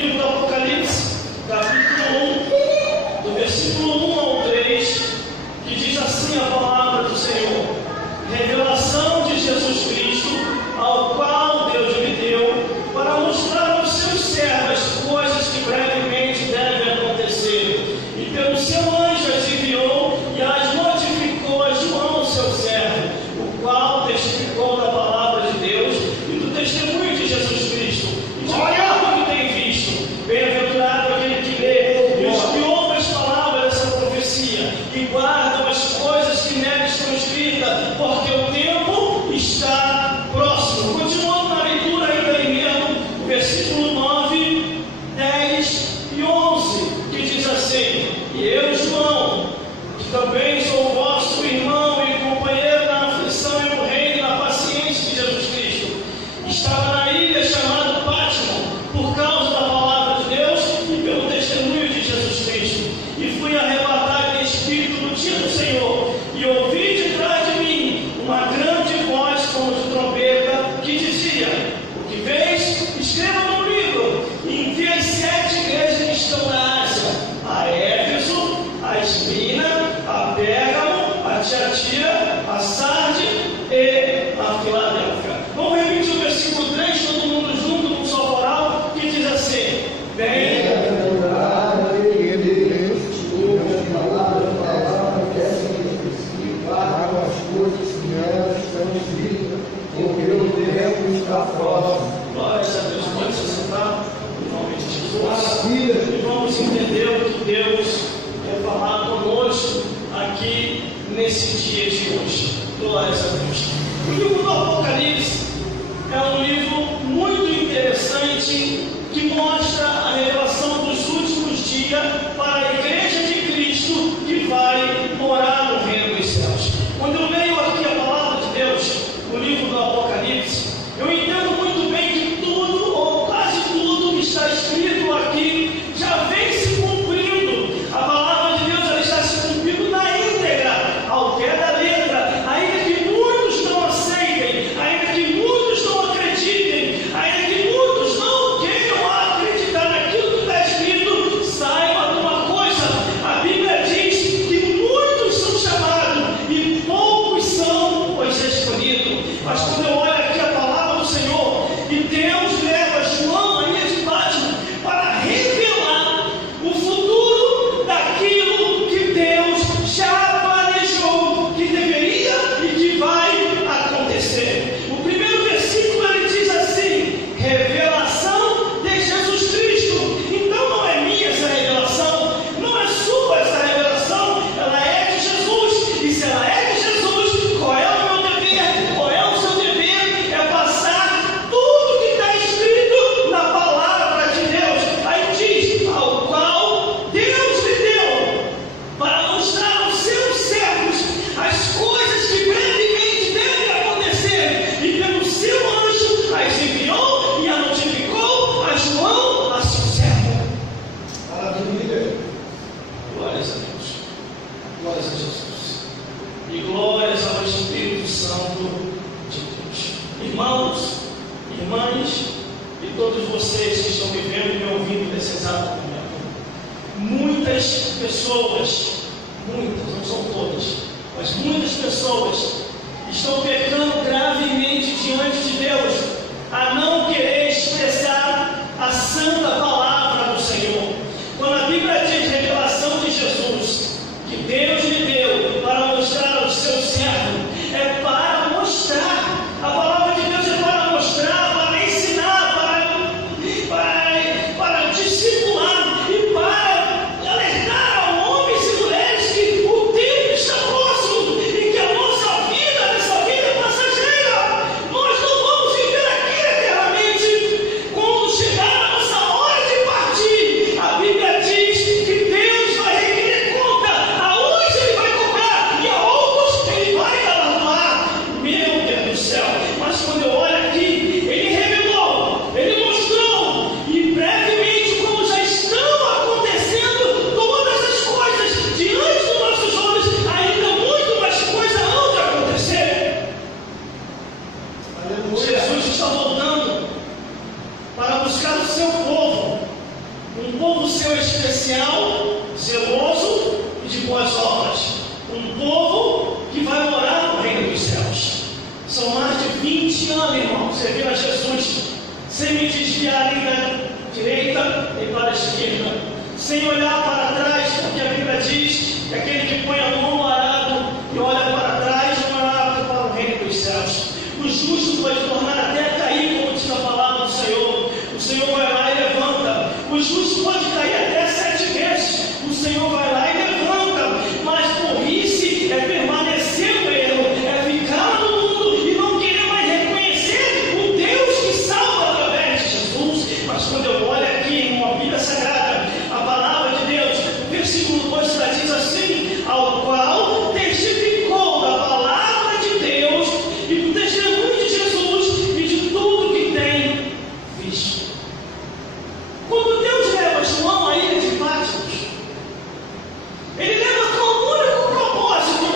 Livro do Apocalipse, capítulo 1, do versículo 1 ao 3, que diz assim a palavra do Senhor: revelação de Jesus Cristo, ao qual Deus lhe deu, para mostrar aos seus servos as coisas que brevemente devem acontecer. E pelo seu anjo as enviou e as notificou a João, seu servo, o qual testificou da palavra de Deus e do testemunho de Jesus Cristo, e de tudo que tem visto. Bem-aventurado aquele que lê e os que ouvem as palavras dessa profecia e guardam as coisas que nela estão escritas, porque o tempo está próximo. Continuando na leitura ainda aí mesmo, versículo 9, 10 e 11, que diz assim: e eu, João, que também sou vosso irmão e companheiro na aflição e no reino e na paciência de Jesus Cristo, estava na ilha chamada Pátimo, por causa da palavra de Deus e pelo testemunho de Jesus Cristo, e fui arrebatado em espírito no dia do Senhor, e ouvi de trás de mim uma grande voz como de trombeta, que dizia: o que vês, escreva no livro, e envia as 7 igrejas que estão na Ásia, a Éfeso, a Esmirna, a Pérgamo, a Tiatira, a Sarde e a Filadélfia. Vamos repetir o versículo 3, todo mundo junto, num só coral, que diz assim: bem-aventurado aquele que ouve a palavra que é significativa para as coisas que nelas estão escritas, porque o tempo está próximo. Glória a Deus. Pode se sentar, em nome de Jesus. E vamos entender o que Deus quer falar conosco aqui nesse dia de hoje. Glória a Deus. O livro do Apocalipse é um livro muito interessante que mostra a revelação dos últimos dias para a igreja de Cristo que vai morar no reino dos céus. Quando eu leio aqui a palavra de Deus, o livro do Apocalipse, eu entendo muito bem que tudo, ou quase tudo, que está escrito aqui já vem se cumprindo. A palavra de Deus ela está se cumprindo na íntegra, ao pé da letra, ainda que muitos não aceitem, ainda que muitos não acreditem, ainda que muitos não queiram acreditar naquilo que está escrito. Saiba de uma coisa: a Bíblia diz que muitos são chamados e poucos são os escolhidos. Mas quando eu olho aqui a palavra do Senhor, e Deus leva João a ilha de Pátimo para revelar o futuro daquilo que Deus já planejou que deveria e que vai acontecer. O primeiro versículo ele diz assim: revelação de Jesus Cristo. Então não é minha essa revelação, não é sua essa revelação, ela é de Jesus. E se ela é de Jesus, qual é o meu dever? Qual é o seu dever? É passar tudo que está escrito na palavra de Deus. Aí diz: ao qual Deus lhe deu, para mostrar aos seus servos as coisas que brevemente devem acontecer, e pelo seu anjo as enviou e a notificou a João, a seu servo. Aleluia. Glórias a Deus. Glórias a Jesus. E glórias ao Espírito Santo de Deus. Irmãos, irmãs e todos vocês que estão me vendo e me ouvindo nesse exato momento, muitas pessoas, muitas, não são todas, mas muitas pessoas estão pecando gravemente diante de Deus a não querer expressar a santa palavra do Senhor. Quando a Bíblia diz revelação de Jesus, que Deus lhe deu para mostrar aos seus servos, é para mostrar. A palavra de Deus é para mostrar, para ensinar, para discipular e para alertar a homens e mulheres que o tempo está próximo e que a nossa vida, nessa vida passageira, nós não vamos viver aqui eternamente. povo seu especial, zeloso e de boas obras. Um povo que vai morar no reino dos céus. São mais de 20 anos, irmão, servindo a Jesus, sem me desviar nem da direita nem para a esquerda, sem olhar para trás, porque a Bíblia diz que aquele que põe a mão no arado e olha para trás não é apto para o reino dos céus. O justo pode tornar até cair, como diz a palavra do Senhor. O Senhor vai lá e levanta. O justo pode cair até 7 vezes. O Senhor vai lá e levanta. Mas burrice é permanecer no erro, é ficar no mundo e não querer mais reconhecer o Deus que salva através de Jesus. Mas quando eu olho aqui em uma Bíblia Sagrada, a palavra de Deus, versículo 2 diz assim: ao qual testificou da palavra de Deus e do testemunho de Jesus e de tudo que tem visto. Quando Deus leva João à ilha de Patmos, Ele leva com o único propósito: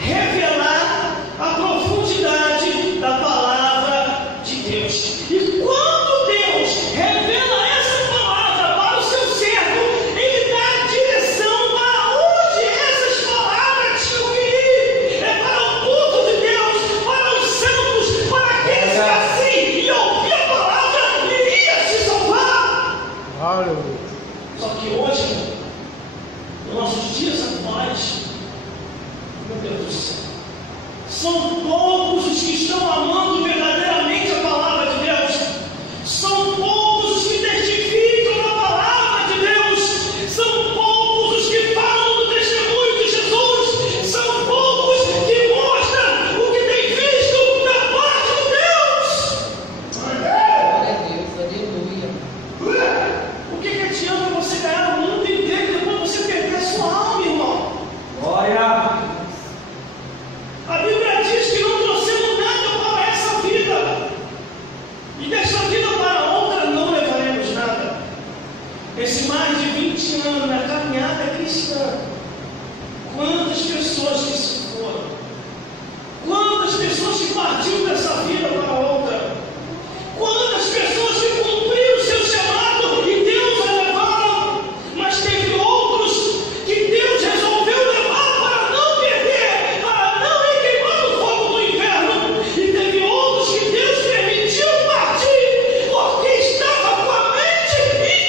revelar a profundidade da palavra de Deus. E quando Deus revela essa palavra para o seu servo, Ele dá a direção para onde essas palavras tinham que ir. É para o povo de Deus, para os santos, para aqueles que assim e ouvir a palavra iria se salvar. Aleluia. Só que hoje, nos nossos dias atuais, meu Deus do céu, são poucos os que estão amando verdadeiramente a palavra de Deus. São poucos os que testificam da palavra de Deus. São poucos os que falam do testemunho de Jesus. São poucos que mostram o que têm visto da parte de Deus. Glória a Deus, aleluia. O que adianta você ganhar o mundo inteiro e depois você perder a sua alma, irmão? Glória! A Bíblia diz que não trouxemos nada para essa vida, e dessa vida para outra não levaremos nada. Esse mais de 20 anos na caminhada cristã, quantas pessoas que se foram, quantas pessoas que partiram dessa vida para outra, quantas pessoas que cumpriram o seu chamado e Deus a levaram, mas teve outros que Deus resolveu levar para não perder, para não ir queimando o fogo do inferno, e teve outros que Deus permitiu partir, porque estava com a mente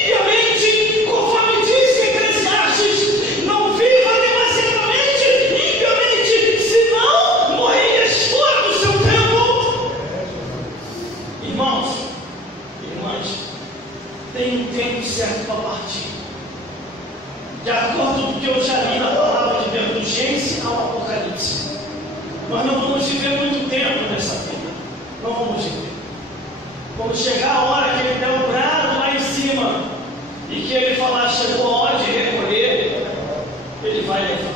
impiamente, conforme diz Eclesiastes: não viva demasiadamente impiamente, senão morrerias fora do seu tempo. Irmãos, irmãs, tem um tempo certo para partir. De acordo com o que eu já li na palavra de Deus, do Gênesis ao Apocalipse. Nós não vamos viver muito tempo nessa vida. Não vamos viver. Quando chegar a hora que Ele der um brado lá em cima e que Ele falar: chegou a hora de recolher, Ele vai levar.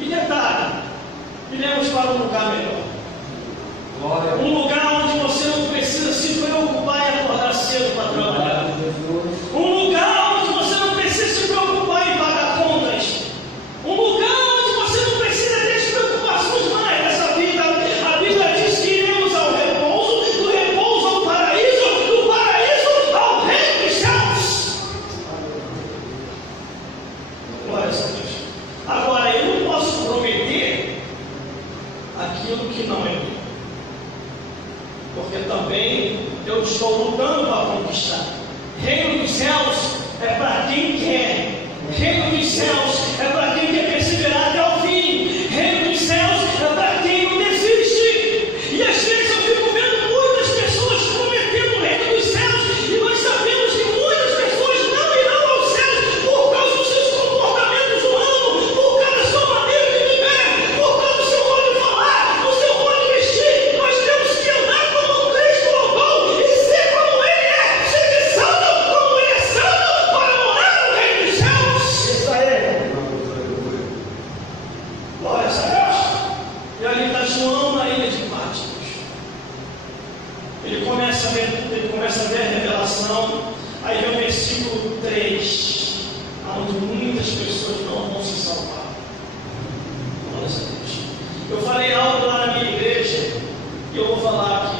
E detalhe, iremos para um lugar melhor. Glória! Um lugar onde você não precisa se preocupar em acordar cedo para trabalhar. Um lugar onde você não precisa se preocupar em pagar contas. Um lugar onde você não precisa ter as preocupações mais dessa vida. A Bíblia diz que iremos ao repouso, do repouso ao paraíso, do paraíso ao reino dos céus. Glória a Deus. Agora, eu não posso prometer aquilo que não é meu, porque também eu estou lutando para conquistar. Reino dos céus é para quem quer. Reino dos céus é para quem quer perseverar até o fim. Reino dos céus é para quem não desiste. E às vezes eu fico vendo muitas pessoas prometendo o reino dos céus, e nós sabemos que muitas pessoas não irão aos céus por causa dos seus comportamentos humanos, por causa da sua maneira de viver, por causa do seu modo de falar, do seu modo de vestir. Nós temos que andar como Cristo andou e ser como Ele é, ser santo como Ele é santo, para morar no reino dos céus. Isso aí. Glória a Deus. E ali está João na ilha de Patmos. Ele começa a ver a revelação. Aí vem o versículo 3, onde muitas pessoas não vão se salvar. Glória a Deus. Eu falei algo lá na minha igreja, e eu vou falar aqui.